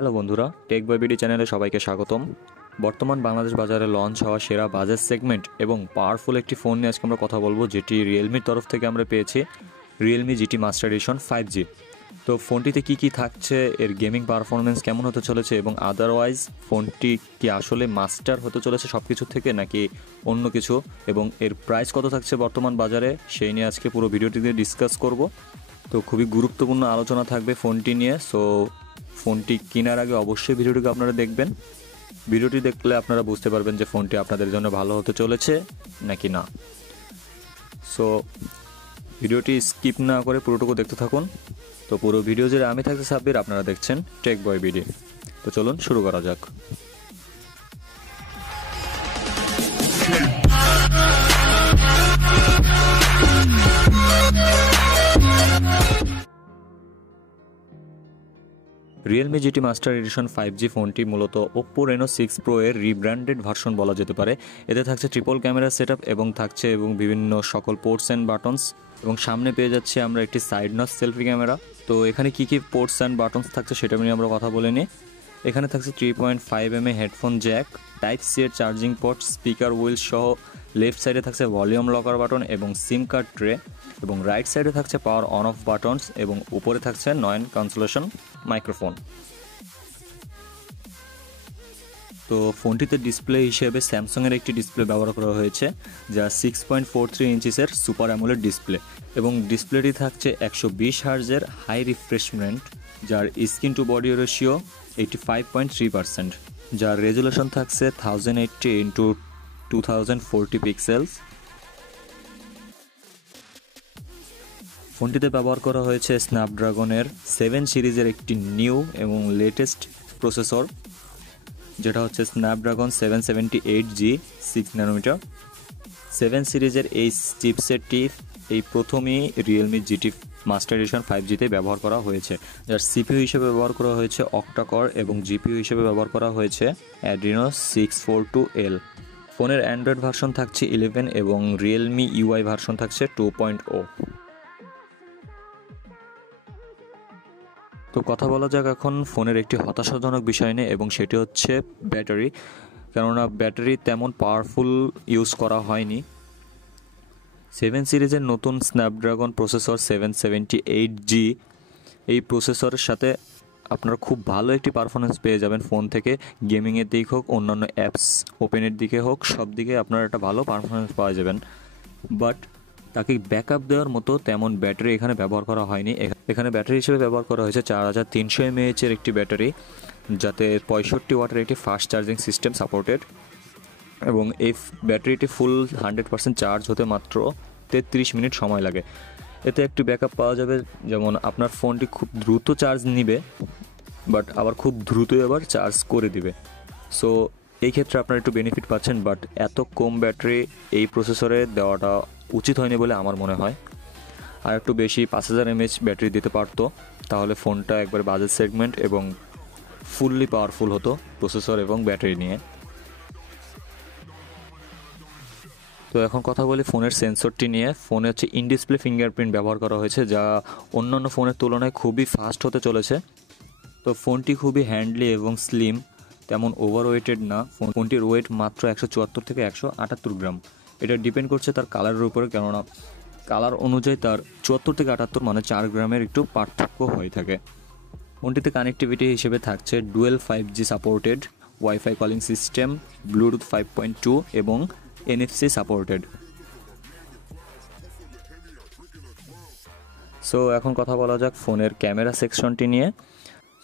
Hello বন্ধুরা, take by BD চ্যানেলে সবাইকে স্বাগতম। বর্তমান বাংলাদেশ বাজারে লঞ্চ হওয়া সেরা বাজেট সেগমেন্ট এবং পাওয়ারফুল একটি ফোন নিয়ে আজকে আমরা কথা বলবো, যেটি রিয়েলমির তরফ থেকে আমরা পেয়েছি, Realme GT master addition 5G। তো ফোনটিতে কি থাকছে, এর গেমিং পারফরমেন্স কেমন হতে চলেছে এবং আদারওয়াইজ ফোনটি কি আসলে মাস্টার হতে চলেছে সব কিছু থেকে নাকি অন্য কিছু, এবং এর প্রাইস কত থাকছে বর্তমান বাজারে, সেই নিয়ে আজকে পুরো ভিডিওটিতে ডিসকাস করব। তো খুবই গুরুত্বপূর্ণ আলোচনা থাকবে ফোনটি নিয়ে। সো ফোনটি কেনার আগে অবশ্যই ভিডিওটিকে আপনারা দেখবেন। ভিডিওটি দেখলে আপনারা বুঝতে পারবেন যে ফোনটি আপনাদের জন্য ভালো হতে চলেছে নাকি না। সো ভিডিওটি স্কিপ না করে পুরোটুকু দেখতে থাকুন। তো পুরো ভিডিও জুড়ে আমি থাকতে সাব্বির, আপনারা দেখছেন টেক বয় বিডি। তো চলুন শুরু করা যাক। Realme GT master addition 5G ফোনটি মূলত ওপ্পো রেনো 6 প্রো এর রিব্র্যান্ডেড ভার্সন বলা যেতে পারে। এতে থাকছে ট্রিপল ক্যামেরা সেটআপ এবং বিভিন্ন সকল পোর্টস অ্যান্ড বাটনস, এবং সামনে পেয়ে যাচ্ছি আমরা একটি সাইড নচ সেলফি ক্যামেরা। তো এখানে কি পোর্টস অ্যান্ড বাটনস থাকছে সেটা নিয়ে আমরা কথা বলে নিই। এখানে থাকছে 3.5mm headphone jack, type C এর চার্জিং পোর্ট, স্পিকার হুইল সহ। লেফট সাইডে থাকছে ভলিউম লকার বাটন এবং সিম কার্ড ট্রে, এবং রাইট সাইডে থাকছে পাওয়ার অন অফ বাটনস, এবং উপরে থাকছে নয়েজ ক্যান্সেলেশন মাইক্রোফোন। তো ফোনটিতে ডিসপ্লে হিসেবে স্যামসাংয়ের একটি ডিসপ্লে ব্যবহার করা হয়েছে, যা 6.43 ইঞ্চিসের সুপার অ্যামোলেড ডিসপ্লে, এবং ডিসপ্লেটি থাকছে 120 হার্জের হাই রিফ্রেশমেন্ট, যার স্ক্রিন টু বডি রেশিও 85.3%, যার রেজুলেশন থাকছে 1080x2040 পিক্সেলস। ফোনটিতে ব্যবহার করা হয়েছে স্ন্যাপড্রাগনের 7 সিরিজের একটি নিউ এবং লেটেস্ট প্রসেসর, যেটা হচ্ছে স্ন্যাপড্রাগন 778G 6nm। 7 সিরিজের এই চিপসেটটি এই প্রথমেই রিয়েলমি জিটি মাস্টার এডিশন 5Gতে ব্যবহার করা হয়েছে, যার সিপিইউ হিসেবে ব্যবহার করা হয়েছে অক্টাকোর এবং জিপিইউ হিসেবে ব্যবহার করা হয়েছে অ্যাড্রিনো 642L। ফোনের অ্যান্ড্রয়েড ভার্সন থাকছে 11 এবং রিয়েলমি ইউআই ভার্সন থাকছে 2.0। তো কথা বলা যাক এখন ফোনের একটি হতাশাজনক বিষয় নিয়ে, এবং সেটি হচ্ছে ব্যাটারি। কেননা ব্যাটারি তেমন পাওয়ারফুল ইউজ করা হয়নি। 7 সিরিজের নতুন স্ন্যাপড্রাগন প্রসেসর 778G, এই প্রসেসরের সাথে আপনারা খুব ভালো একটি পারফরমেন্স পেয়ে যাবেন ফোন থেকে। গেমিংয়ের দিক হোক, অন্যান্য অ্যাপস ওপেনের দিকে হোক, সব দিকে আপনারা একটা ভালো পারফরমেন্স পাওয়া যাবেন। বাট তাকে ব্যাকআপ দেওয়ার মতো তেমন ব্যাটারি এখানে ব্যবহার করা হয়নি। এখানে ব্যাটারি হিসেবে ব্যবহার করা হয়েছে 4300 mAh এর একটি ব্যাটারি, যাতে 65 ওয়াটের একটি ফাস্ট চার্জিং সিস্টেম সাপোর্টেড, এবং এই ব্যাটারিটি ফুল 100% চার্জ হতে মাত্র 33 মিনিট সময় লাগে। এতে একটি ব্যাকআপ পাওয়া যাবে, যেমন আপনার ফোনটি খুব দ্রুত চার্জ নিবে, বাট আবার খুব দ্রুতই আবার চার্জ করে দিবে। সো এই ক্ষেত্রে আপনারা একটু বেনিফিট পাচ্ছেন, বাট এত কম ব্যাটারি এই প্রসেসরে দেওয়াটা উচিত হয়নি বলে আমার মনে হয়। আর একটু বেশি 5000 mAh ব্যাটারি দিতে পারতো, তাহলে ফোনটা একবার বাজেট সেগমেন্ট এবং ফুললি পাওয়ারফুল হতো প্রসেসর এবং ব্যাটারি নিয়ে। তো এখন কথা বলি ফোনের সেন্সরটি নিয়ে। ফোনে হচ্ছে ইন ডিসপ্লে ফিঙ্গারপ্রিন্ট ব্যবহার করা হয়েছে, যা অন্যান্য ফোনের তুলনায় খুবই ফাস্ট হতে চলেছে। তো ফোনটি খুবই হ্যান্ডলি এবং স্লিম, তেমন ওভারওয়েটেড না। ফোনটির ওয়েট মাত্র 174 থেকে 178 গ্রাম। এটা ডিপেন্ড করছে তার কালারের উপরে, কেননা কালার অনুযায়ী তার 74 থেকে 78 মানে 4 গ্রামের একটু পার্থক্য হয়ে থাকে। ফোনটিতে কানেক্টিভিটি হিসেবে থাকছে dual 5G supported, wifi calling system, Bluetooth 5.2 এবং NFC সাপোর্টেড। সো এখন কথা বলা যাক ফোনের ক্যামেরা সেকশনটি নিয়ে।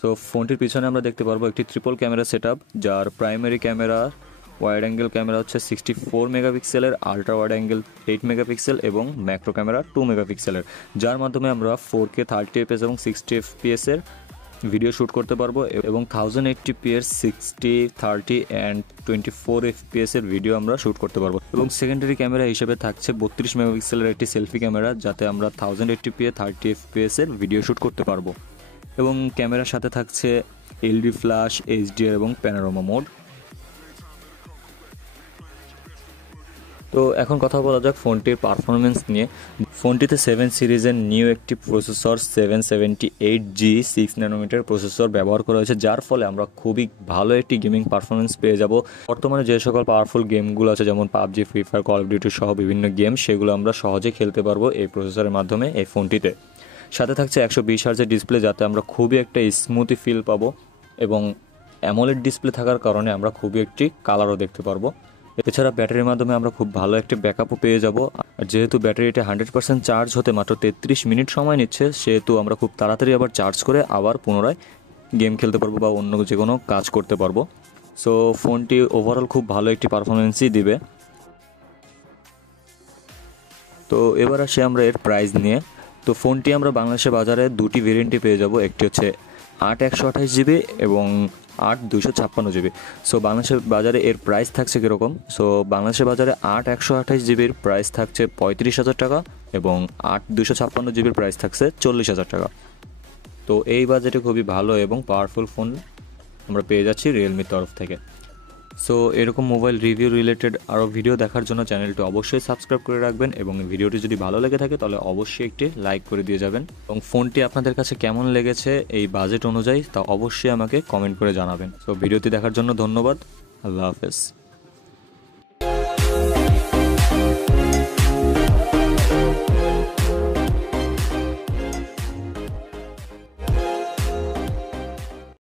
সো ফোনটির পিছনে আমরা দেখতে পারবো একটি ট্রিপল ক্যামেরা সেটআপ, যার primary camera wide angle camera হচ্ছে 64 মেগাপিক্সেলের, আল্ট্রা ওয়াইড অ্যাঙ্গেল 8 মেগাপিক্সেল এবং ম্যাক্রো ক্যামেরা 2 মেগাপিক্সেলের, যার মাধ্যমে আমরা 4K 30fps এবং 60fps এর ভিডিও শ্যুট করতে পারবো, এবং 1080p এর 60, 30 অ্যান্ড 24fps এর ভিডিও আমরা শ্যুট করতে পারবো। এবং সেকেন্ডারি ক্যামেরা হিসেবে থাকছে 32 মেগাপিক্সেলের একটি সেলফি ক্যামেরা, যাতে আমরা 1080p 30fps এর ভিডিও শ্যুট করতে পারবো। এবং ক্যামেরার সাথে থাকছে এলইডি ফ্ল্যাশ, এইচডিআর এবং প্যানোরামা মোড। তো এখন কথা বলা যাক ফোনটির পারফরমেন্স নিয়ে। ফোনটিতে 7 সিরিজের নিউ একটি প্রসেসর 778G 6 ন্যানোমিটার প্রসেসর ব্যবহার করা হয়েছে, যার ফলে আমরা খুবই ভালো একটি গেমিং পারফরমেন্স পেয়ে যাব। বর্তমানে যে সকল পাওয়ারফুল গেমগুলো আছে যেমন PUBG, free fire, call of duty সহ বিভিন্ন গেম, সেগুলো আমরা সহজে খেলতে পারবো এই প্রসেসরের মাধ্যমে এই ফোনটিতে। সাথে থাকছে 120 হার্জের ডিসপ্লে, যাতে আমরা খুবই একটা স্মুথি ফিল পাবো, এবং অ্যামোলেড ডিসপ্লে থাকার কারণে আমরা খুবই একটি কালারও দেখতে পারবো। এছাড়া ব্যাটারির মাধ্যমে আমরা খুব ভালো একটি ব্যাকআপও পেয়ে যাব। আর যেহেতু ব্যাটারিটা 100% চার্জ হতে মাত্র 33 মিনিট সময় নিচ্ছে, সেহেতু আমরা খুব তাড়াতাড়ি আবার চার্জ করে আবার পুনরায় গেম খেলতে পারবো বা অন্য যে কোনো কাজ করতে পারবো। সো ফোনটি ওভারঅল খুব ভালো একটি পারফরমেন্সই দিবে। তো এবার আসি আমরা এর প্রাইস নিয়ে। তো ফোনটি আমরা বাংলাদেশের বাজারে দুটি ভেরিয়েন্টে পেয়ে যাব, একটি হচ্ছে 8/128GB এবং 8/256GB। সো বাংলাদেশের বাজারে এর প্রাইস থাকছে কীরকম? সো বাংলাদেশের বাজারে 8/128GBর প্রাইস থাকছে 35,000 টাকা এবং 8/256GBর প্রাইস থাকছে 40,000 টাকা। তো এই বাজেটে খুবই ভালো এবং পাওয়ারফুল ফোন আমরা পেয়ে যাচ্ছি রিয়েলমির তরফ থেকে। সো এরকম মোবাইল রিভিউ রিলেটেড আরও ভিডিও দেখার জন্য চ্যানেলটি অবশ্যই সাবস্ক্রাইব করে রাখবেন, এবং ভিডিওটি যদি ভালো লেগে থাকে তাহলে অবশ্যই একটি লাইক করে দিয়ে যাবেন, এবং ফোনটি আপনাদের কাছে কেমন লেগেছে এই বাজেট অনুযায়ী তা অবশ্যই আমাকে কমেন্ট করে জানাবেন। সো ভিডিওটি দেখার জন্য ধন্যবাদ। আল্লাহ হাফেজ।